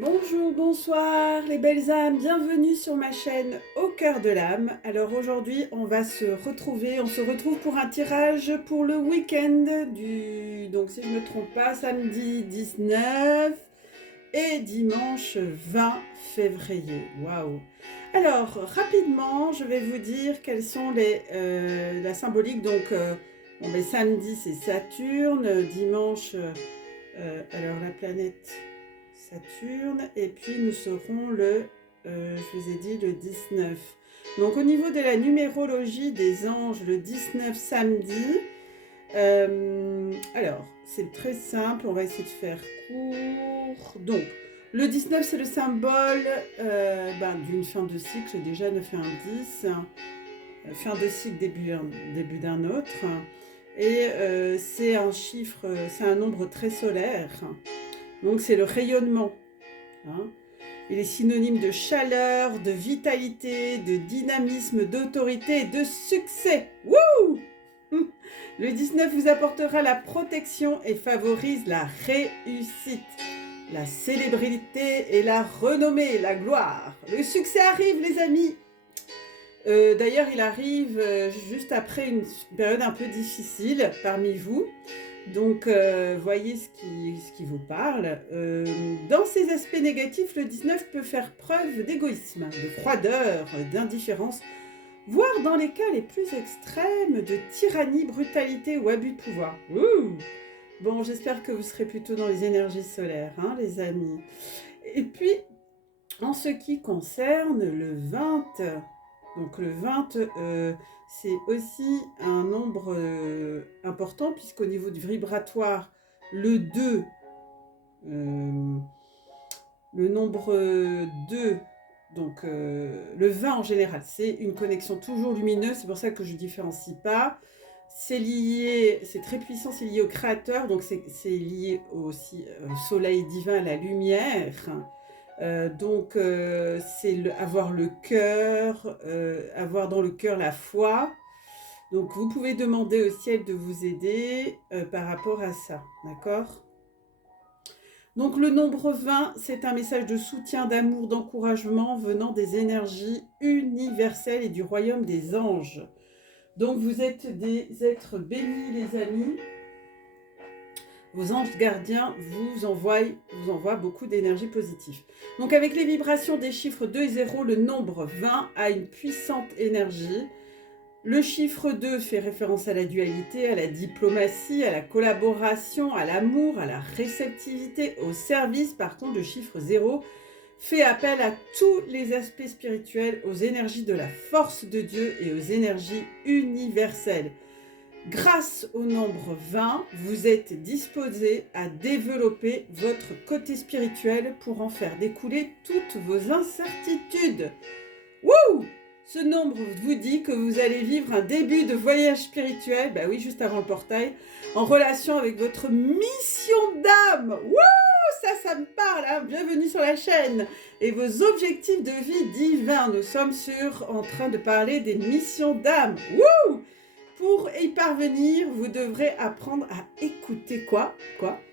Bonjour, bonsoir les belles âmes, bienvenue sur ma chaîne Au cœur de l'âme. Alors aujourd'hui on va se retrouve pour un tirage pour le week-end donc si je ne me trompe pas, samedi 19 et dimanche 20 février. Waouh! Alors rapidement je vais vous dire quelles sont la symbolique. Samedi c'est Saturne, dimanche alors la planète Saturne, et puis nous serons je vous ai dit, le 19. Donc au niveau de la numérologie des anges, le 19 samedi, alors c'est très simple, on va essayer de faire court. Donc le 19 c'est le symbole d'une fin de cycle, déjà 9 et 1, 10, fin de cycle, début d'un autre. Et c'est un chiffre, c'est un nombre très solaire. Donc c'est le rayonnement. Hein. Il est synonyme de chaleur, de vitalité, de dynamisme, d'autorité et de succès. Wouh! Le 19 vous apportera la protection et favorise la réussite, la célébrité et la renommée, la gloire. Le succès arrive, les amis. D'ailleurs, il arrive juste après une période un peu difficile parmi vous. Donc, voyez ce qui vous parle. Dans ses aspects négatifs, le 19 peut faire preuve d'égoïsme, de froideur, d'indifférence, voire dans les cas les plus extrêmes, de tyrannie, brutalité ou abus de pouvoir. Ouh! Bon, j'espère que vous serez plutôt dans les énergies solaires, hein, les amis. Et puis, en ce qui concerne le 20, donc le 20, c'est aussi un nombre important, puisqu'au niveau du vibratoire, le 2, le nombre 2, donc le 20 en général, c'est une connexion toujours lumineuse, c'est pour ça que je ne différencie pas. C'est lié, c'est très puissant, c'est lié au créateur, donc c'est lié aussi au soleil divin, à la lumière. C'est avoir le cœur, avoir dans le cœur la foi. Donc vous pouvez demander au ciel de vous aider par rapport à ça, d'accord? Donc le nombre 20, c'est un message de soutien, d'amour, d'encouragement venant des énergies universelles et du royaume des anges. Donc vous êtes des êtres bénis, les amis. Vos anges gardiens vous envoient beaucoup d'énergie positive. Donc avec les vibrations des chiffres 2 et 0, le nombre 20 a une puissante énergie. Le chiffre 2 fait référence à la dualité, à la diplomatie, à la collaboration, à l'amour, à la réceptivité, au service. Par contre, le chiffre 0 fait appel à tous les aspects spirituels, aux énergies de la force de Dieu et aux énergies universelles. Grâce au nombre 20, vous êtes disposé à développer votre côté spirituel pour en faire découler toutes vos incertitudes. Wouh! Ce nombre vous dit que vous allez vivre un début de voyage spirituel, bah oui, juste avant le portail, en relation avec votre mission d'âme. Wouh! Ça me parle, hein. Bienvenue sur la chaîne. Et vos objectifs de vie divins, nous sommes en train de parler des missions d'âme. Wouh! Pour y parvenir, vous devrez apprendre à écouter quoi?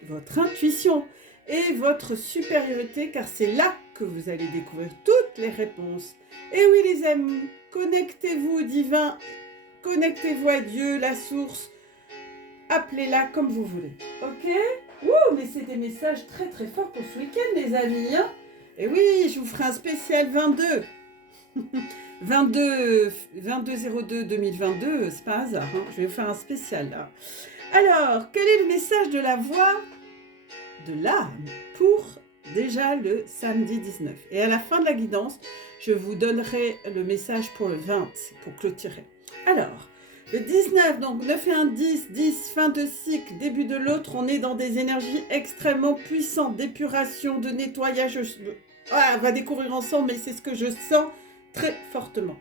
Votre intuition et votre supériorité, car c'est là que vous allez découvrir toutes les réponses. Et oui, les amis, connectez-vous au divin, connectez-vous à Dieu, la source, appelez-la comme vous voulez. Ok? Ouh, mais c'est des messages très très forts pour ce week-end, les amis. Hein? Et oui, je vous ferai un spécial 22. 22/02/2022, c'est pas un hasard, hein. Je vais vous faire un spécial là. Alors, quel est le message de la voix de l'âme pour déjà le samedi 19? Et à la fin de la guidance, je vous donnerai le message pour le 20, pour clôturer. Alors, le 19, donc 9 et 1, 10, 10, fin de cycle, début de l'autre, on est dans des énergies extrêmement puissantes, d'épuration, de nettoyage. On va découvrir ensemble, mais c'est ce que je sens très fortement.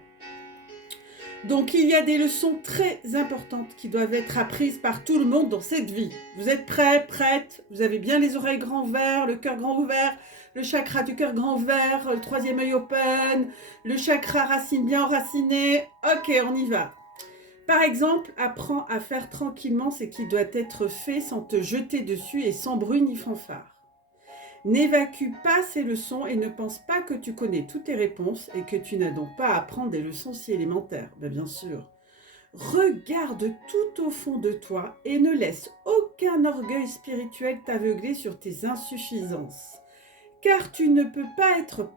Donc il y a des leçons très importantes qui doivent être apprises par tout le monde dans cette vie. Vous êtes prêts, prêtes? Vous avez bien les oreilles grand ouvertes, le cœur grand ouvert, le chakra du cœur grand ouvert, le troisième œil open, le chakra racine bien enraciné. Ok, on y va. Par exemple, apprends à faire tranquillement ce qui doit être fait sans te jeter dessus et sans bruit ni fanfare. N'évacue pas ces leçons et ne pense pas que tu connais toutes les réponses et que tu n'as donc pas à apprendre des leçons si élémentaires. Ben, bien sûr. Regarde tout au fond de toi et ne laisse aucun orgueil spirituel t'aveugler sur tes insuffisances. Car tu ne peux pas être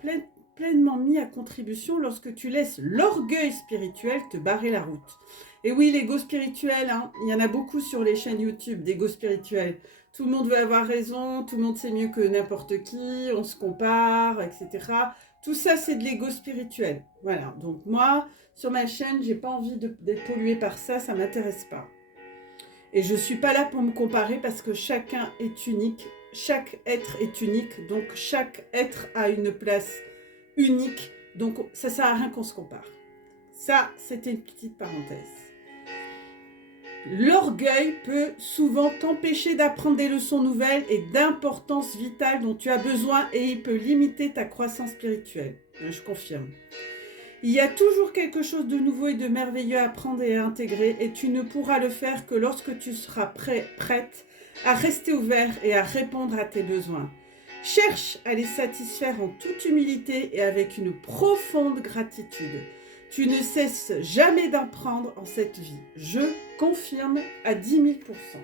pleinement mis à contribution lorsque tu laisses l'orgueil spirituel te barrer la route. Et oui, l'ego spirituel, hein, il y en a beaucoup sur les chaînes YouTube d'ego spirituel. Tout le monde veut avoir raison, tout le monde sait mieux que n'importe qui, on se compare, etc. Tout ça, c'est de l'ego spirituel. Voilà, donc moi, sur ma chaîne, j'ai pas envie d'être polluée par ça, ça m'intéresse pas. Et je suis pas là pour me comparer parce que chacun est unique, chaque être est unique, donc chaque être a une place unique, donc ça sert à rien qu'on se compare. Ça, c'était une petite parenthèse. L'orgueil peut souvent t'empêcher d'apprendre des leçons nouvelles et d'importance vitale dont tu as besoin et il peut limiter ta croissance spirituelle. Je confirme. Il y a toujours quelque chose de nouveau et de merveilleux à apprendre et à intégrer et tu ne pourras le faire que lorsque tu seras prête à rester ouvert et à répondre à tes besoins. Cherche à les satisfaire en toute humilité et avec une profonde gratitude. Tu ne cesses jamais d'apprendre en cette vie. Je confirme à 10 000 %.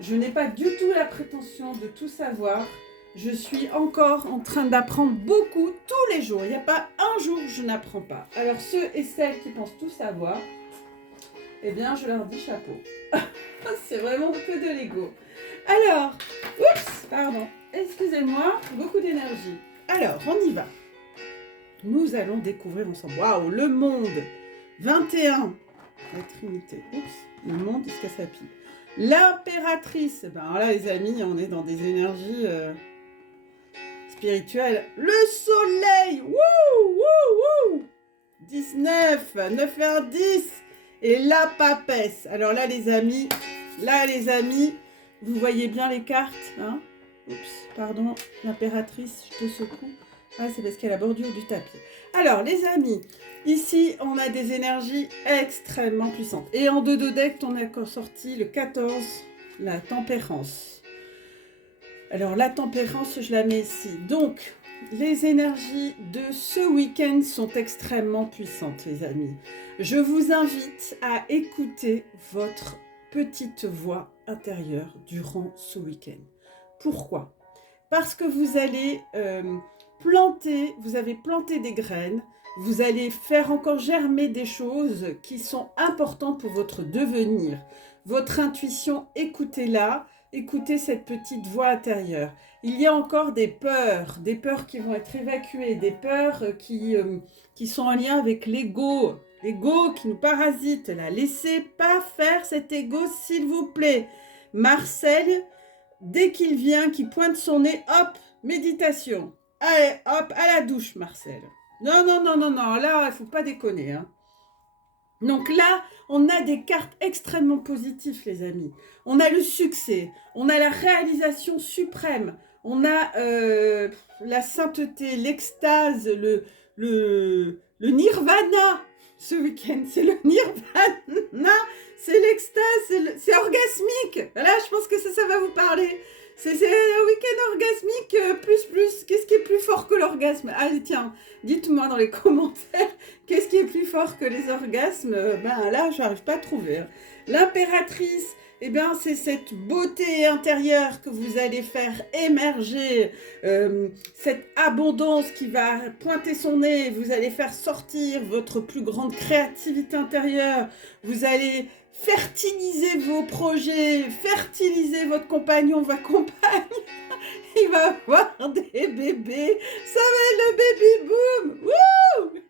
Je n'ai pas du tout la prétention de tout savoir. Je suis encore en train d'apprendre beaucoup tous les jours. Il n'y a pas un jour où je n'apprends pas. Alors ceux et celles qui pensent tout savoir, eh bien je leur dis chapeau. C'est vraiment que de l'ego. Alors, oups, pardon, excusez-moi, beaucoup d'énergie. Alors, on y va. Nous allons découvrir ensemble. Waouh, le monde 21. La Trinité. Oups, le monde jusqu'à sa pipe. L'impératrice. Ben là, les amis, on est dans des énergies spirituelles. Le soleil. Wouh, wouh, wouh. 19, 9 vers 10. Et la papesse. Alors là, les amis, vous voyez bien les cartes, hein? Oups, pardon, l'impératrice, je te secoue. Ah, c'est parce qu'elle a la bordure du tapis. Alors, les amis, ici, on a des énergies extrêmement puissantes. Et en 2 deck, on a sorti le 14, la tempérance. Alors, la tempérance, je la mets ici. Donc, les énergies de ce week-end sont extrêmement puissantes, les amis. Je vous invite à écouter votre petite voix intérieure durant ce week-end. Pourquoi ? Parce que vous allez vous avez planté des graines, vous allez faire encore germer des choses qui sont importantes pour votre devenir. Votre intuition, écoutez-la, écoutez cette petite voix intérieure. Il y a encore des peurs qui vont être évacuées, des peurs qui sont en lien avec l'ego qui nous parasite. Là. Laissez pas faire cet ego, s'il vous plaît. Marcel, dès qu'il vient, qu'il pointe son nez, hop, méditation. Allez, hop, à la douche, Marcel. Non, là, il ne faut pas déconner. Hein. Donc là, on a des cartes extrêmement positives, les amis. On a le succès, on a la réalisation suprême, on a la sainteté, l'extase, le nirvana. Ce week-end, c'est le nirvana, c'est l'extase, c'est orgasmique. Voilà, je pense que ça va vous parler. C'est un week-end orgasmique plus. Qu'est-ce qui est plus fort que l'orgasme? Allez, tiens, dites-moi dans les commentaires, qu'est-ce qui est plus fort que les orgasmes? Ben là, j'arrive pas à trouver. Hein. L'impératrice, eh bien, c'est cette beauté intérieure que vous allez faire émerger, cette abondance qui va pointer son nez, vous allez faire sortir votre plus grande créativité intérieure, vous allez fertiliser vos projets, fertiliser votre compagnon, votre compagne, il va avoir des bébés, ça va être le baby boom, wouh.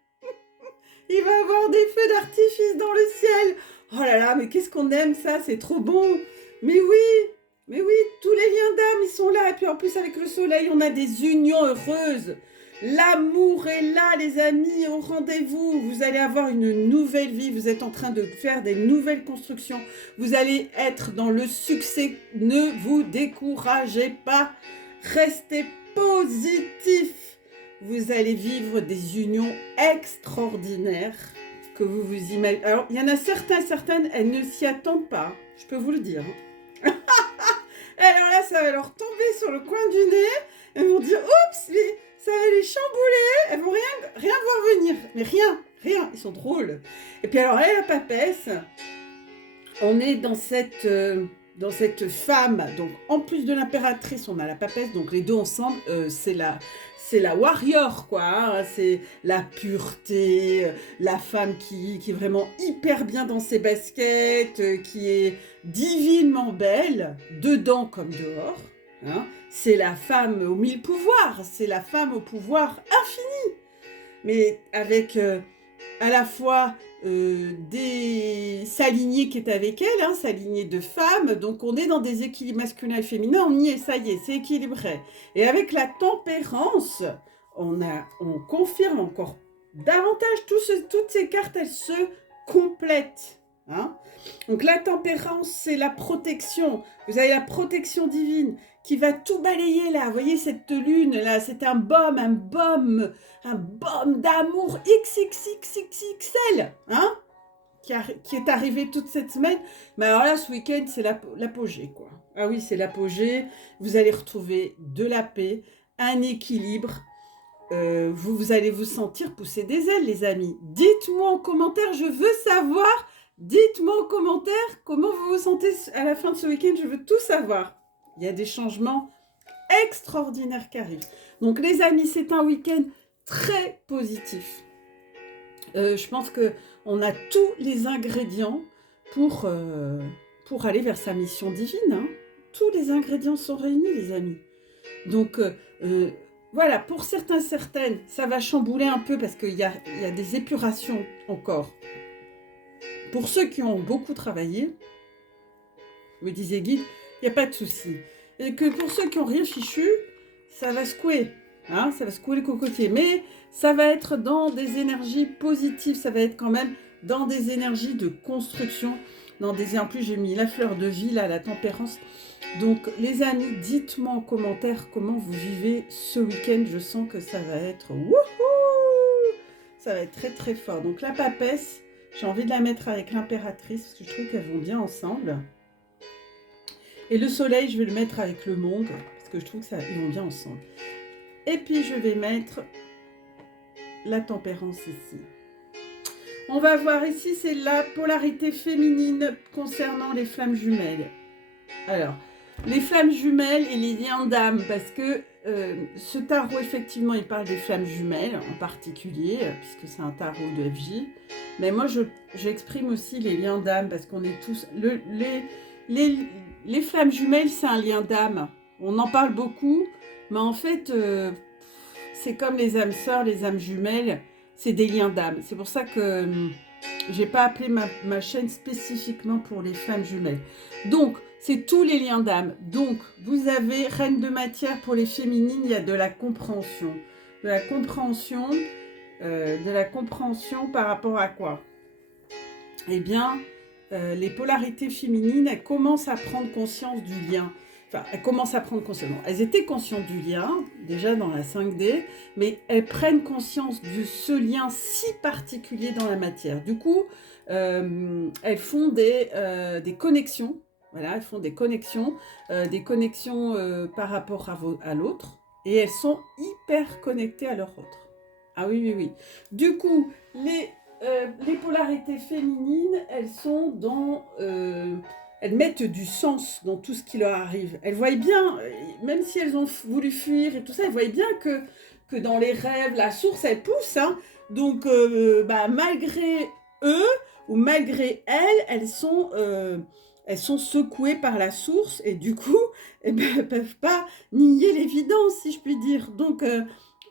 Il va avoir des feux d'artifice dans le ciel. Oh là là, mais qu'est-ce qu'on aime ça, c'est trop bon. Mais oui, tous les liens d'âme, ils sont là. Et puis en plus, avec le soleil, on a des unions heureuses. L'amour est là, les amis, au rendez-vous. Vous allez avoir une nouvelle vie. Vous êtes en train de faire des nouvelles constructions. Vous allez être dans le succès. Ne vous découragez pas. Restez positif. Vous allez vivre des unions extraordinaires que vous vous imaginez. Alors, il y en a certaines, elles ne s'y attendent pas. Je peux vous le dire. Alors là, ça va leur tomber sur le coin du nez. Elles vont dire, oups, ça va les chambouler, elles vont rien voir venir. Mais rien, ils sont drôles. Et puis alors, elle, la papesse, on est dans cette femme, donc en plus de l'impératrice, on a la papesse, donc les deux ensemble, c'est la warrior, quoi, hein, c'est la pureté, la femme qui est vraiment hyper bien dans ses baskets, qui est divinement belle, dedans comme dehors, hein. C'est la femme aux 1000 pouvoirs, c'est la femme au pouvoir infini, mais avec à la fois sa lignée qui est avec elle, hein, sa lignée de femmes, donc on est dans des équilibres masculins et féminins, on y est, ça y est, c'est équilibré. Et avec la tempérance, on confirme encore davantage, toutes ces cartes, elles se complètent. Hein. Donc la tempérance, c'est la protection, vous avez la protection divine qui va tout balayer là, vous voyez cette lune là, c'est un baume d'amour XXXXL, hein, qui est arrivé toute cette semaine. Mais alors là, ce week-end, c'est l'apogée, quoi. Ah oui, c'est l'apogée. Vous allez retrouver de la paix, un équilibre. Vous allez vous sentir pousser des ailes, les amis. Dites-moi en commentaire, je veux savoir. Dites-moi en commentaire comment vous vous sentez à la fin de ce week-end. Je veux tout savoir. Il y a des changements extraordinaires qui arrivent. Donc, les amis, c'est un week-end très positif. Je pense qu'on a tous les ingrédients pour aller vers sa mission divine. Hein. Tous les ingrédients sont réunis, les amis. Donc, voilà, pour certaines, ça va chambouler un peu parce qu'il y a des épurations encore. Pour ceux qui ont beaucoup travaillé, me disait Guide, il n'y a pas de souci. Et que pour ceux qui n'ont rien fichu, ça va secouer. Hein, ça va secouer les cocotiers. Mais ça va être dans des énergies positives. Ça va être quand même dans des énergies de construction. En plus, j'ai mis la fleur de vie, là, la tempérance. Donc, les amis, dites-moi en commentaire comment vous vivez ce week-end. Je sens que ça va être... Wouhou! Ça va être très, très fort. Donc, la papesse, j'ai envie de la mettre avec l'impératrice parce que je trouve qu'elles vont bien ensemble. Et le soleil, je vais le mettre avec le monde parce que je trouve qu'ils vont bien ensemble. Et puis, je vais mettre la tempérance ici. On va voir ici, c'est la polarité féminine concernant les flammes jumelles. Alors, les flammes jumelles et les liens d'âme, parce que ce tarot, effectivement, il parle des flammes jumelles en particulier, puisque c'est un tarot de FJ. Mais moi, j'exprime aussi les liens d'âme, parce qu'on est tous... Les flammes jumelles, c'est un lien d'âme. On en parle beaucoup, mais en fait, c'est comme les âmes sœurs, les âmes jumelles, c'est des liens d'âme. C'est pour ça que j'ai pas appelé ma chaîne spécifiquement pour les flammes jumelles. Donc, c'est tous les liens d'âme. Donc, vous avez Reine de matière pour les féminines, il y a de la compréhension. De la compréhension par rapport à quoi? Eh bien, les polarités féminines, elles commencent à prendre conscience du lien. Enfin, elles commencent à prendre conscience. Elles étaient conscientes du lien, déjà dans la 5D, mais elles prennent conscience de ce lien si particulier dans la matière. Du coup, elles font des connexions. Voilà, elles font des connexions par rapport à l'autre, et elles sont hyper connectées à leur autre. Ah oui, oui, oui. Du coup, les polarités féminines, elles sont dans... elles mettent du sens dans tout ce qui leur arrive. Elles voient bien, même si elles ont voulu fuir et tout ça, elles voient bien que dans les rêves, la source, elle pousse. Hein. Donc, malgré eux, ou malgré elles sont secouées par la source. Et du coup, elles ne peuvent pas nier l'évidence, si je puis dire. Donc...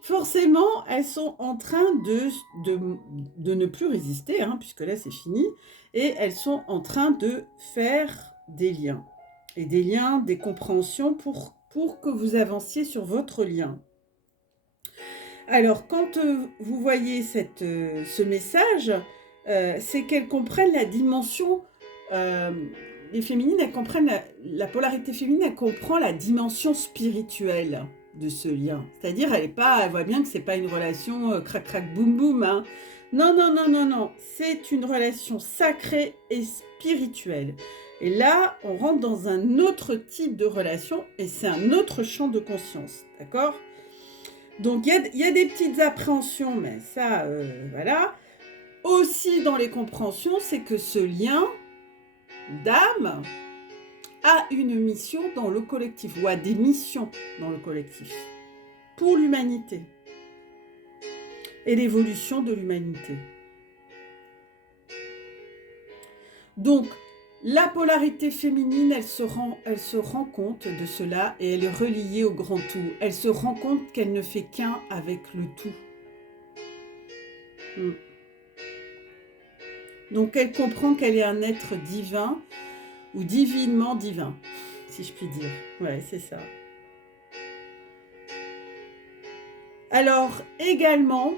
forcément, elles sont en train de ne plus résister, hein, puisque là, c'est fini. Et elles sont en train de faire des liens. Et des liens, des compréhensions pour que vous avanciez sur votre lien. Alors, quand vous voyez ce message, c'est qu'elles comprennent la dimension... les féminines, elles comprennent la polarité féminine, elle comprend la dimension spirituelle. de ce lien. C'est-à-dire, elle voit bien que c'est pas une relation crac crac boum boum. Hein. Non, non, non, non, non. C'est une relation sacrée et spirituelle. Et là, on rentre dans un autre type de relation et c'est un autre champ de conscience. D'accord? Donc, il y a des petites appréhensions, mais ça, voilà. Aussi, dans les compréhensions, c'est que ce lien d'âme a une mission dans le collectif, ou a des missions dans le collectif, pour l'humanité et l'évolution de l'humanité. Donc, la polarité féminine, elle se rend compte de cela et elle est reliée au grand tout. Elle se rend compte qu'elle ne fait qu'un avec le tout. Donc, elle comprend qu'elle est un être divin ou divinement divin, si je puis dire. Ouais, c'est ça. Alors, également,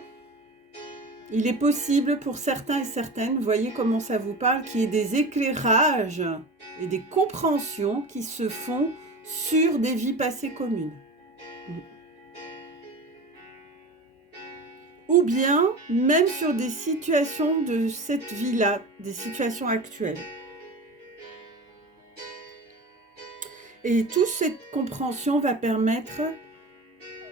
il est possible pour certains et certaines, voyez comment ça vous parle, qu'il y ait des éclairages et des compréhensions qui se font sur des vies passées communes. Ou bien, même sur des situations de cette vie-là, des situations actuelles. Et toute cette compréhension va permettre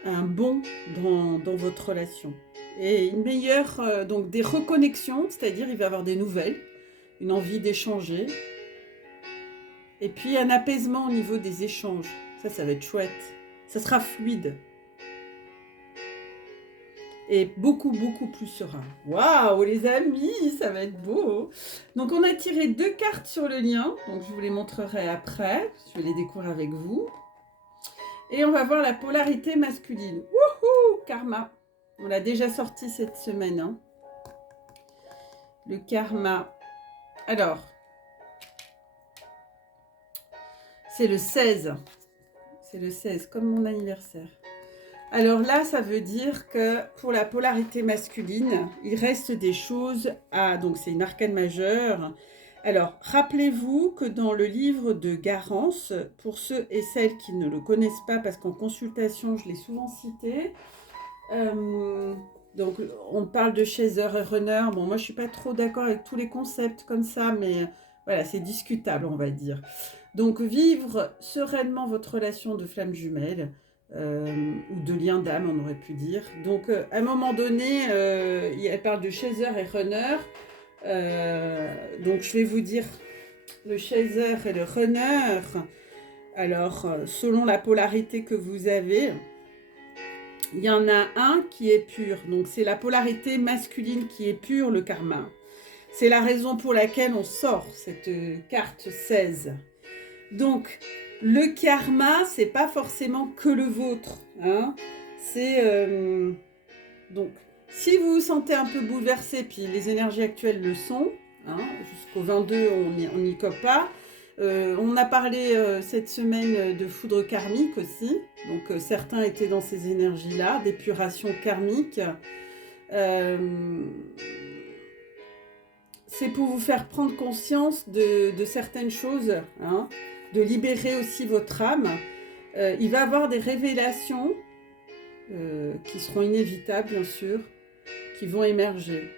un bond dans votre relation. Et une meilleure, donc des reconnexions, c'est-à-dire il va y avoir des nouvelles, une envie d'échanger. Et puis un apaisement au niveau des échanges. Ça va être chouette. Ça sera fluide. Et beaucoup, beaucoup plus serein. Waouh, les amis, ça va être beau. Donc, on a tiré 2 cartes sur le lien. Donc, je vous les montrerai après. Je vais les découvrir avec vous. Et on va voir la polarité masculine. Wouhou, karma. On l'a déjà sorti cette semaine. Hein. Le karma. Alors, c'est le 16. C'est le 16, comme mon anniversaire. Alors là, ça veut dire que pour la polarité masculine, il reste des choses à... Donc, c'est une arcane majeure. Alors, rappelez-vous que dans le livre de Garance, pour ceux et celles qui ne le connaissent pas, parce qu'en consultation, je l'ai souvent cité, donc on parle de chaser et runner. Bon, moi, je ne suis pas trop d'accord avec tous les concepts comme ça, mais voilà, c'est discutable, on va dire. Donc, vivre sereinement votre relation de flamme jumelle, ou de lien d'âme, on aurait pu dire. Donc, à un moment donné, elle parle de chaser et runner. Donc, je vais vous dire le chaser et le runner. Alors, selon la polarité que vous avez, il y en a un qui est pur. Donc, c'est la polarité masculine qui est pure, le karma. C'est la raison pour laquelle on sort cette carte 16. Donc, le karma, c'est pas forcément que le vôtre. Hein. C'est... donc, si vous vous sentez un peu bouleversé, puis les énergies actuelles le sont, hein, jusqu'au 22, on n'y cope pas. On a parlé cette semaine de foudre karmique aussi. Donc, certains étaient dans ces énergies-là, d'épuration karmique. C'est pour vous faire prendre conscience de certaines choses, hein, de libérer aussi votre âme. Il va y avoir des révélations qui seront inévitables, bien sûr, qui vont émerger.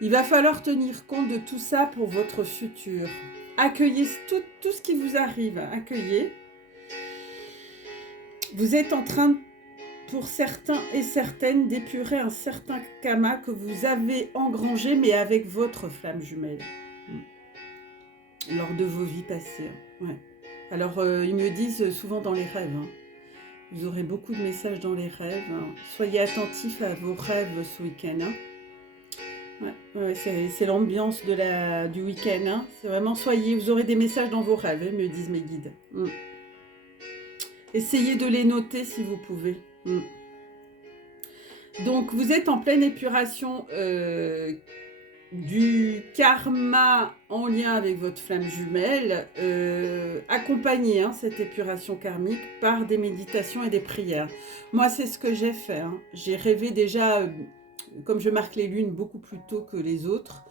Il va falloir tenir compte de tout ça pour votre futur. Accueillez tout ce qui vous arrive, accueillez. Vous êtes en train, pour certains et certaines, d'épurer un certain karma que vous avez engrangé, mais avec votre flamme jumelle, lors de vos vies passées. Ouais. Alors, ils me disent souvent dans les rêves, hein. Vous aurez beaucoup de messages dans les rêves. Hein. Soyez attentifs à vos rêves ce week-end. Hein. Ouais, c'est l'ambiance du week-end. Hein. C'est vraiment, vous aurez des messages dans vos rêves, hein, me disent mes guides. Essayez de les noter si vous pouvez. Donc, vous êtes en pleine épuration du karma en lien avec votre flamme jumelle. Accompagnez cette épuration karmique par des méditations et des prières. Moi, c'est ce que j'ai fait. Hein. J'ai rêvé déjà, comme je marque les lunes beaucoup plus tôt que les autres,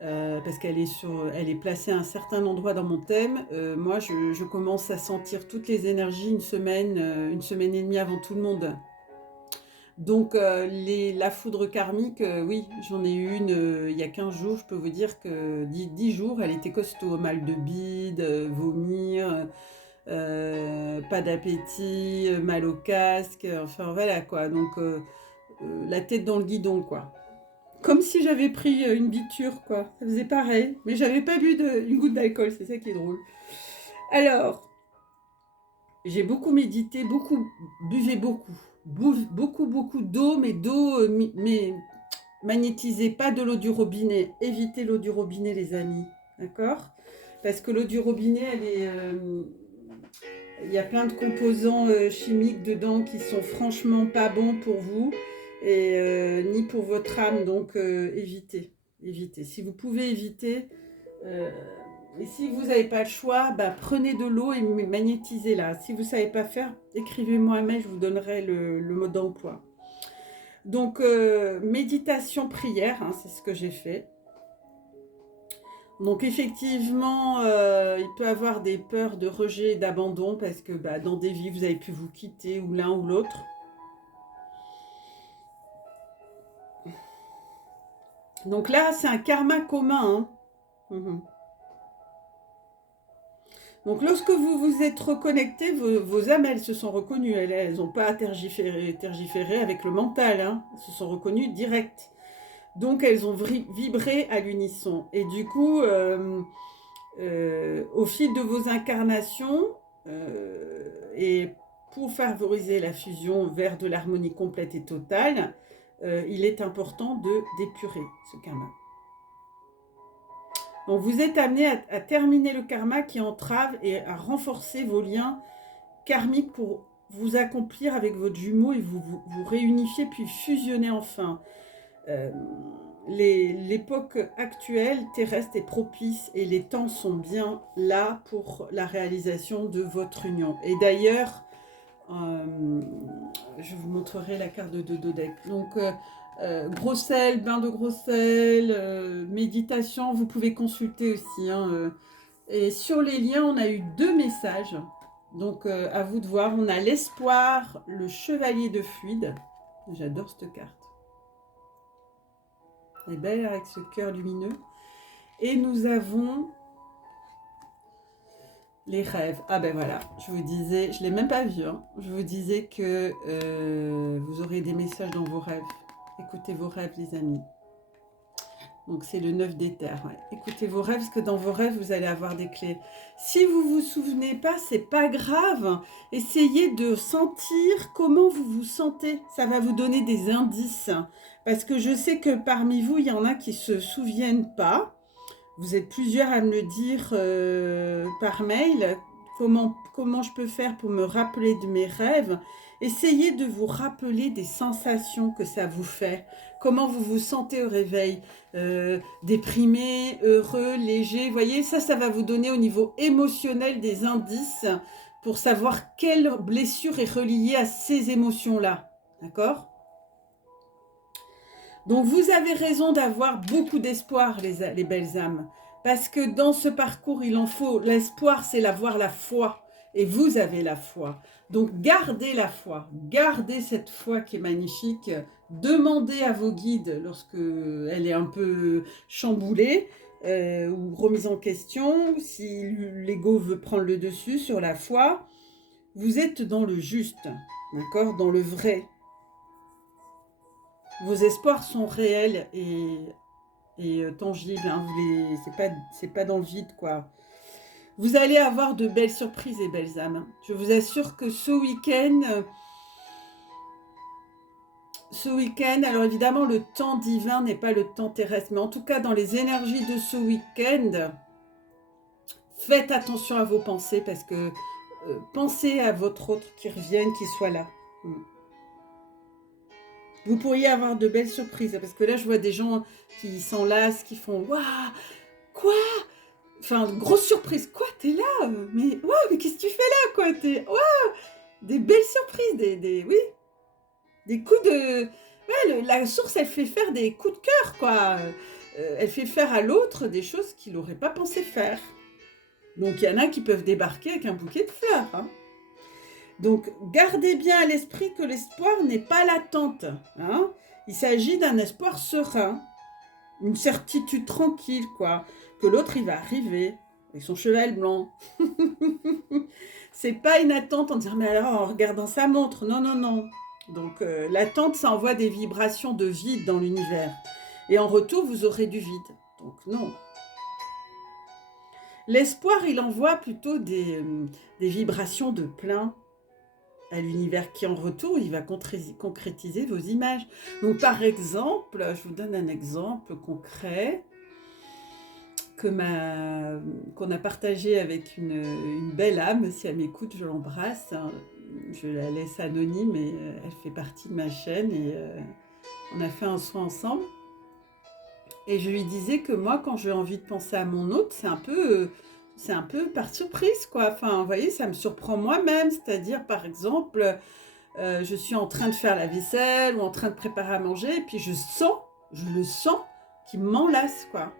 parce elle est placée à un certain endroit dans mon thème. Moi, je commence à sentir toutes les énergies une semaine et demie avant tout le monde. Donc, la foudre karmique, oui, j'en ai eu une il y a 15 jours. Je peux vous dire que 10 jours, elle était costaud. Mal de bide, vomir, pas d'appétit, mal au casque, enfin voilà quoi. Donc, la tête dans le guidon quoi. Comme si j'avais pris une biture quoi. Ça faisait pareil. Mais j'avais pas bu une goutte d'alcool, c'est ça qui est drôle. Alors, j'ai beaucoup médité, buvez beaucoup. Beaucoup d'eau, mais d'eau mais magnétisée, pas de l'eau du robinet. Évitez l'eau du robinet, les amis. D'accord? Parce que l'eau du robinet, il y a plein de composants chimiques dedans qui sont franchement pas bons pour vous et ni pour votre âme. Donc, évitez. Si vous pouvez éviter, et si vous n'avez pas le choix, bah, prenez de l'eau et magnétisez-la. Si vous ne savez pas faire, écrivez-moi un mail, je vous donnerai le mode d'emploi. Donc, méditation, prière, hein, c'est ce que j'ai fait. Donc, effectivement, il peut y avoir des peurs de rejet et d'abandon parce que bah, dans des vies, vous avez pu vous quitter ou l'un ou l'autre. Donc là, c'est un karma commun. Hein. Donc, lorsque vous vous êtes reconnecté, vos âmes, elles se sont reconnues. Elles n'ont pas à tergiférer avec le mental. Hein. Elles se sont reconnues direct. Donc, elles ont vibré à l'unisson. Et du coup, au fil de vos incarnations, et pour favoriser la fusion vers de l'harmonie complète et totale, il est important d'épurer ce karma. Donc vous êtes amené à terminer le karma qui entrave et à renforcer vos liens karmiques pour vous accomplir avec votre jumeau et vous réunifier puis fusionner enfin. L'époque actuelle terrestre est propice et les temps sont bien là pour la réalisation de votre union. Et d'ailleurs, je vous montrerai la carte de Dodec. Donc, gros sel, bain de gros sel, méditation, vous pouvez consulter aussi. Hein, et sur les liens, on a eu 2 messages. Donc, à vous de voir. On a l'espoir, le chevalier de fluide. J'adore cette carte. Elle est belle avec ce cœur lumineux. Et nous avons les rêves. Ah ben voilà, je vous disais, je ne l'ai même pas vu. Hein. Je vous disais que vous aurez des messages dans vos rêves. Écoutez vos rêves, les amis. Donc c'est le 9 d'éther. Ouais. Écoutez vos rêves, parce que dans vos rêves, vous allez avoir des clés. Si vous ne vous souvenez pas, c'est pas grave. Essayez de sentir comment vous vous sentez. Ça va vous donner des indices. Parce que je sais que parmi vous, il y en a qui ne se souviennent pas. Vous êtes plusieurs à me le dire par mail. Comment je peux faire pour me rappeler de mes rêves? Essayez de vous rappeler des sensations que ça vous fait. Comment vous vous sentez au réveil, déprimé, heureux, léger. Vous voyez, ça va vous donner au niveau émotionnel des indices pour savoir quelle blessure est reliée à ces émotions-là. D'accord ? Donc vous avez raison d'avoir beaucoup d'espoir, les belles âmes. Parce que dans ce parcours, il en faut. L'espoir, c'est d'avoir la foi. Et vous avez la foi. Donc gardez la foi. Gardez cette foi qui est magnifique. Demandez à vos guides lorsque elle est un peu chamboulée ou remise en question. Si l'ego veut prendre le dessus sur la foi, vous êtes dans le juste, d'accord, dans le vrai. Vos espoirs sont réels et tangibles. Hein. C'est pas dans le vide, quoi. Vous allez avoir de belles surprises et belles âmes. Je vous assure que ce week-end, alors évidemment, le temps divin n'est pas le temps terrestre, mais en tout cas, dans les énergies de ce week-end, faites attention à vos pensées parce que pensez à votre autre qui revienne, qui soit là. Vous pourriez avoir de belles surprises, parce que là, je vois des gens qui s'enlacent, qui font « Waouh, quoi ?» Enfin, grosse surprise. « Quoi, t'es là? Mais waouh, mais qu'est-ce que tu fais là, quoi? Waouh !» Des belles surprises, oui, des coups de... Ouais, la source, elle fait faire des coups de cœur, quoi. elle fait faire à l'autre des choses qu'il n'aurait pas pensé faire. Donc, il y en a qui peuvent débarquer avec un bouquet de fleurs. Hein. Donc, gardez bien à l'esprit que l'espoir n'est pas l'attente. Hein. Il s'agit d'un espoir serein, une certitude tranquille, quoi, que l'autre, il va arriver avec son cheval blanc. C'est pas une attente en disant, mais alors, en regardant sa montre. Non, non, non. Donc, l'attente, ça envoie des vibrations de vide dans l'univers. Et en retour, vous aurez du vide. Donc, non. L'espoir, il envoie plutôt des vibrations de plein à l'univers qui, en retour, il va concrétiser vos images. Donc, par exemple, je vous donne un exemple concret qu'on a partagé avec une belle âme. Si elle m'écoute, je l'embrasse. Hein. Je la laisse anonyme, mais elle fait partie de ma chaîne et on a fait un soin ensemble. Et je lui disais que moi, quand j'ai envie de penser à mon hôte, c'est un peu par surprise, quoi. Enfin, vous voyez, ça me surprend moi-même. C'est-à-dire, par exemple, je suis en train de faire la vaisselle ou en train de préparer à manger, et puis je le sens qu'il m'enlace, quoi.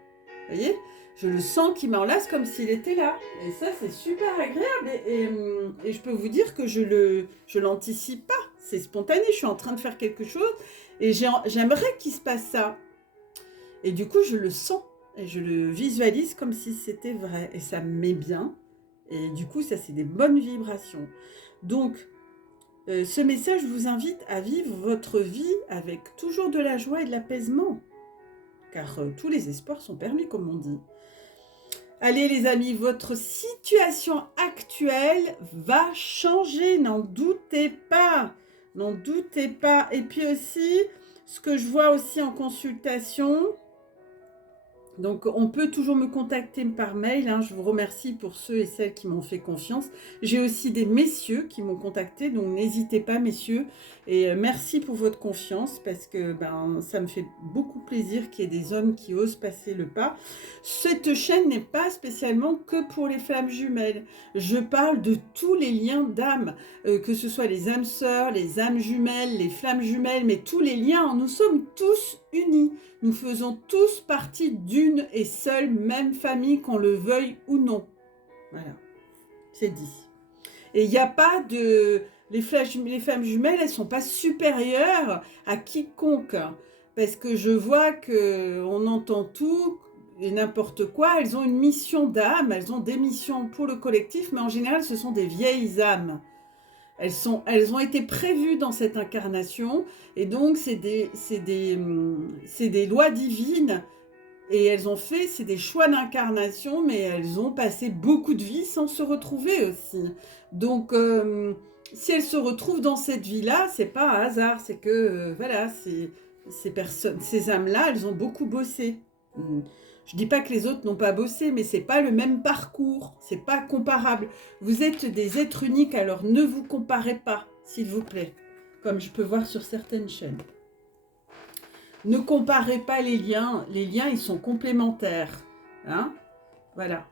Vous voyez ? Je le sens qu'il m'enlace comme s'il était là. Et ça, c'est super agréable. Et je peux vous dire que je l'anticipe pas. C'est spontané. Je suis en train de faire quelque chose et j'aimerais qu'il se passe ça. Et du coup, je le sens et je le visualise comme si c'était vrai. Et ça me met bien. Et du coup, ça, c'est des bonnes vibrations. Donc, ce message vous invite à vivre votre vie avec toujours de la joie et de l'apaisement. Car tous les espoirs sont permis, comme on dit. Allez les amis, votre situation actuelle va changer, n'en doutez pas. N'en doutez pas. Et puis aussi, ce que je vois aussi en consultation, donc on peut toujours me contacter par mail, hein, je vous remercie pour ceux et celles qui m'ont fait confiance. J'ai aussi des messieurs qui m'ont contacté, donc n'hésitez pas messieurs. Et merci pour votre confiance parce que ça me fait beaucoup plaisir qu'il y ait des hommes qui osent passer le pas. Cette chaîne n'est pas spécialement que pour les flammes jumelles. Je parle de tous les liens d'âme, que ce soit les âmes sœurs, les âmes jumelles, les flammes jumelles, mais tous les liens, nous sommes tous unis. Nous faisons tous partie d'une et seule même famille, qu'on le veuille ou non. Voilà, c'est dit. Et il n'y a pas de... Les femmes jumelles, elles ne sont pas supérieures à quiconque. Parce que je vois qu'on entend tout et n'importe quoi. Elles ont une mission d'âme, elles ont des missions pour le collectif, mais en général, ce sont des vieilles âmes. Elles ont été prévues dans cette incarnation et donc c'est des lois divines et elles ont fait, c'est des choix d'incarnation, mais elles ont passé beaucoup de vies sans se retrouver aussi. Donc si elles se retrouvent dans cette vie-là, c'est pas un hasard, c'est que voilà, ces âmes-là, elles ont beaucoup bossé. Je dis pas que les autres n'ont pas bossé, mais c'est pas le même parcours, c'est pas comparable. Vous êtes des êtres uniques, alors ne vous comparez pas, s'il vous plaît, comme je peux voir sur certaines chaînes. Ne comparez pas les liens, ils sont complémentaires, hein, voilà.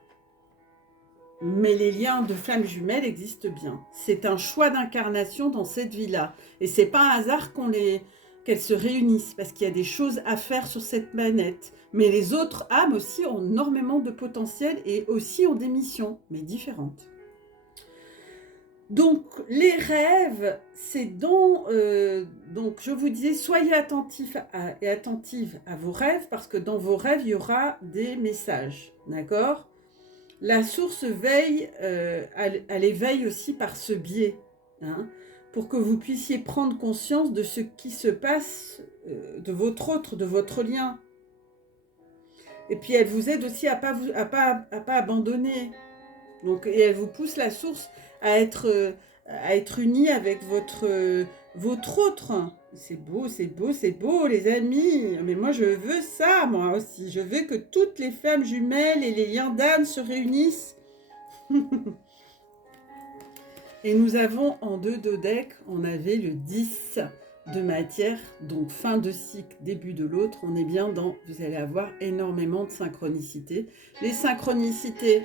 Mais les liens de flammes jumelles existent bien. C'est un choix d'incarnation dans cette vie-là, et c'est pas un hasard qu'elles se réunissent, parce qu'il y a des choses à faire sur cette planète. Mais les autres âmes aussi ont énormément de potentiel et aussi ont des missions, mais différentes. Donc, les rêves, c'est donc je vous disais, soyez attentifs et attentives à vos rêves, parce que dans vos rêves, il y aura des messages, d'accord ? La source veille à l'éveil aussi par ce biais, hein, pour que vous puissiez prendre conscience de ce qui se passe de votre lien. Et puis elle vous aide aussi à pas abandonner. Donc, et elle vous pousse la source à être unie avec votre autre. C'est beau, c'est beau, c'est beau les amis. Mais moi je veux ça, moi aussi. Je veux que toutes les femmes jumelles et les liens d'âme se réunissent. Et nous avons en 2 dodecs, on avait le 10 de matière, donc fin de cycle, début de l'autre. On est bien dans, vous allez avoir énormément de synchronicité. Les synchronicités,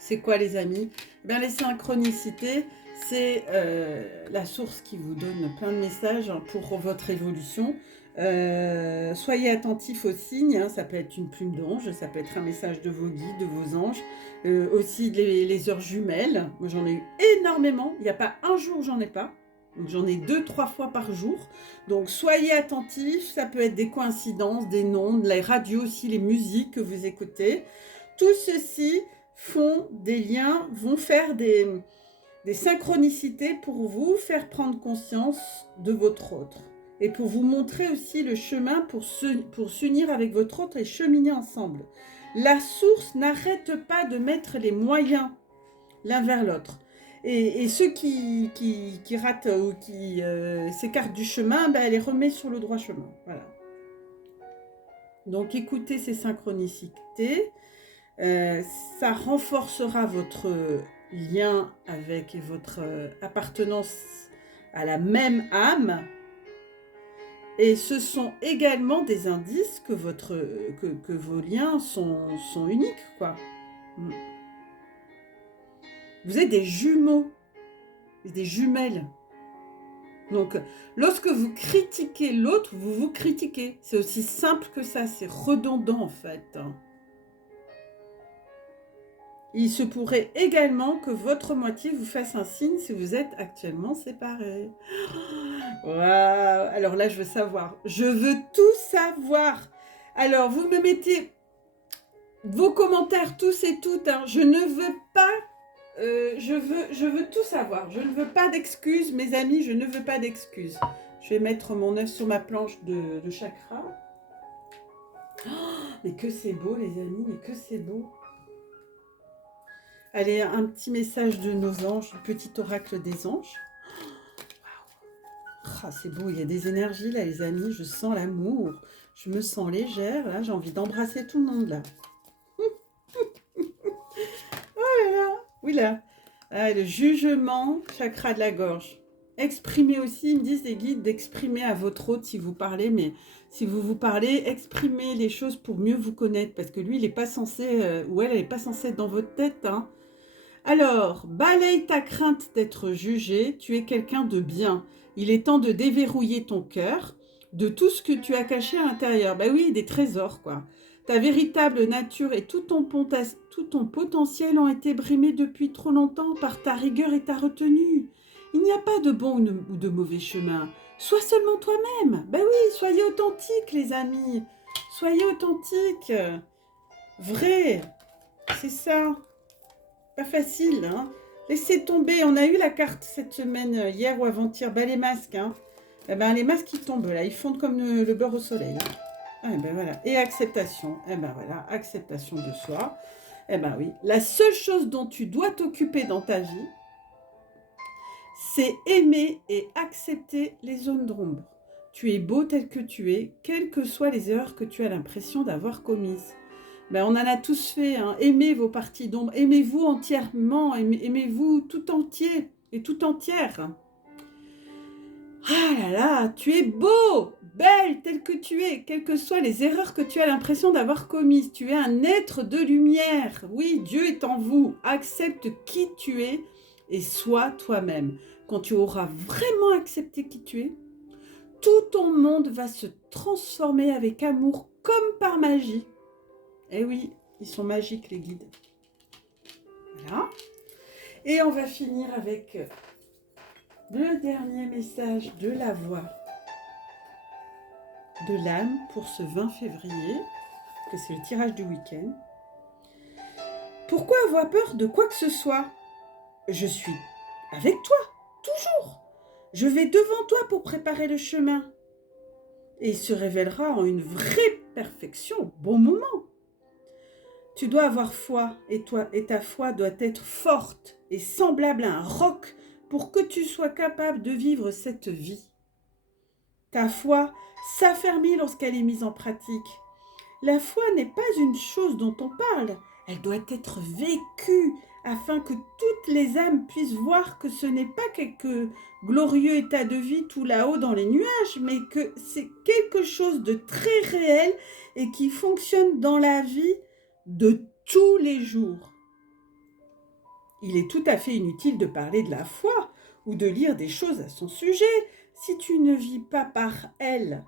c'est quoi les amis ? Les synchronicités, c'est la source qui vous donne plein de messages pour votre évolution. Soyez attentifs aux signes, hein, ça peut être une plume d'ange, ça peut être un message de vos guides, de vos anges, aussi les heures jumelles. Moi j'en ai eu énormément, il n'y a pas un jour où j'en ai pas. Donc j'en ai 2-3 fois par jour. Donc soyez attentifs, ça peut être des coïncidences, des noms, de la radio aussi, les musiques que vous écoutez. Tout ceci font des liens, vont faire des synchronicités pour vous faire prendre conscience de votre autre. Et pour vous montrer aussi le chemin pour s'unir avec votre autre et cheminer ensemble. La source n'arrête pas de mettre les moyens l'un vers l'autre. Et ceux qui ratent ou qui s'écartent du chemin, ben, elle les remet sur le droit chemin. Voilà. Donc écoutez ces synchronicités. Ça renforcera votre lien avec votre appartenance à la même âme. Et ce sont également des indices que, que vos liens sont uniques, quoi. Vous êtes des jumeaux, des jumelles. Donc, lorsque vous critiquez l'autre, vous vous critiquez. C'est aussi simple que ça, c'est redondant en fait. Il se pourrait également que votre moitié vous fasse un signe si vous êtes actuellement séparés. Waouh! Alors là, je veux savoir. Je veux tout savoir. Alors, vous me mettez vos commentaires tous et toutes. Hein. Je ne veux pas... je veux tout savoir. Je ne veux pas d'excuses, mes amis. Je ne veux pas d'excuses. Je vais mettre mon œuf sur ma planche de chakra. Oh, mais que c'est beau, les amis. Mais que c'est beau. Allez, un petit message de nos anges, le petit oracle des anges. Ah, c'est beau, il y a des énergies là, les amis. Je sens l'amour. Je me sens légère. Là, j'ai envie d'embrasser tout le monde là. Oh là là. Oui là. Ah, le jugement, chakra de la gorge. Exprimez aussi, ils me disent les guides, d'exprimer à votre hôte si vous parlez. Mais si vous parlez, exprimez les choses pour mieux vous connaître. Parce que lui, il n'est pas censé, ou elle n'est pas censée être dans votre tête, hein. Alors, balaye ta crainte d'être jugé, tu es quelqu'un de bien. Il est temps de déverrouiller ton cœur de tout ce que tu as caché à l'intérieur. Ben oui, des trésors, quoi. Ta véritable nature et tout ton potentiel ont été brimés depuis trop longtemps par ta rigueur et ta retenue. Il n'y a pas de bon ou de mauvais chemin. Sois seulement toi-même. Ben oui, soyez authentiques, les amis. Soyez authentiques. Vrai. C'est ça. Pas facile, hein. Laissez tomber. On a eu la carte cette semaine, hier ou avant-hier. Ben, les masques, hein. Eh ben, les masques, ils tombent là. Ils fondent comme le beurre au soleil. Hein. Ah, ben voilà. Et acceptation. Eh ben voilà. Acceptation de soi. Eh ben oui. La seule chose dont tu dois t'occuper dans ta vie, c'est aimer et accepter les zones d'ombre. Tu es beau tel que tu es, quelles que soient les erreurs que tu as l'impression d'avoir commises. Ben, on en a tous fait, hein. Aimez vos parties d'ombre, aimez-vous entièrement, aimez-vous tout entier et tout entière. Ah là là, tu es beau, belle, telle que tu es, quelles que soient les erreurs que tu as l'impression d'avoir commises. Tu es un être de lumière. Oui, Dieu est en vous. Accepte qui tu es et sois toi-même. Quand tu auras vraiment accepté qui tu es, tout ton monde va se transformer avec amour comme par magie. Eh oui, ils sont magiques, les guides. Voilà. Et on va finir avec le dernier message de la voix de l'âme pour ce 20 février, que c'est le tirage du week-end. Pourquoi avoir peur de quoi que ce soit? Je suis avec toi, toujours. Je vais devant toi pour préparer le chemin. Et il se révélera en une vraie perfection au bon moment. Tu dois avoir foi et ta foi doit être forte et semblable à un roc pour que tu sois capable de vivre cette vie. Ta foi s'affermit lorsqu'elle est mise en pratique. La foi n'est pas une chose dont on parle, elle doit être vécue afin que toutes les âmes puissent voir que ce n'est pas quelque glorieux état de vie tout là-haut dans les nuages, mais que c'est quelque chose de très réel et qui fonctionne dans la vie de tous les jours. Il est tout à fait inutile de parler de la foi ou de lire des choses à son sujet si tu ne vis pas par elle.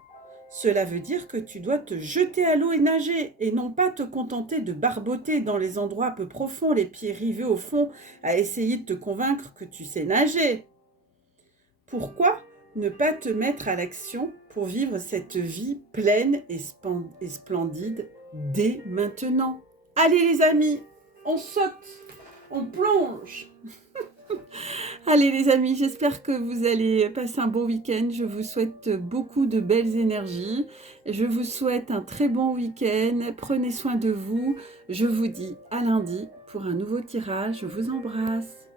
Cela veut dire que tu dois te jeter à l'eau et nager, et non pas te contenter de barboter dans les endroits peu profonds, les pieds rivés au fond, à essayer de te convaincre que tu sais nager. Pourquoi ne pas te mettre à l'action pour vivre cette vie pleine et splendide dès maintenant? Allez les amis, on saute, on plonge. Allez les amis, j'espère que vous allez passer un bon week-end. Je vous souhaite beaucoup de belles énergies. Je vous souhaite un très bon week-end. Prenez soin de vous. Je vous dis à lundi pour un nouveau tirage. Je vous embrasse.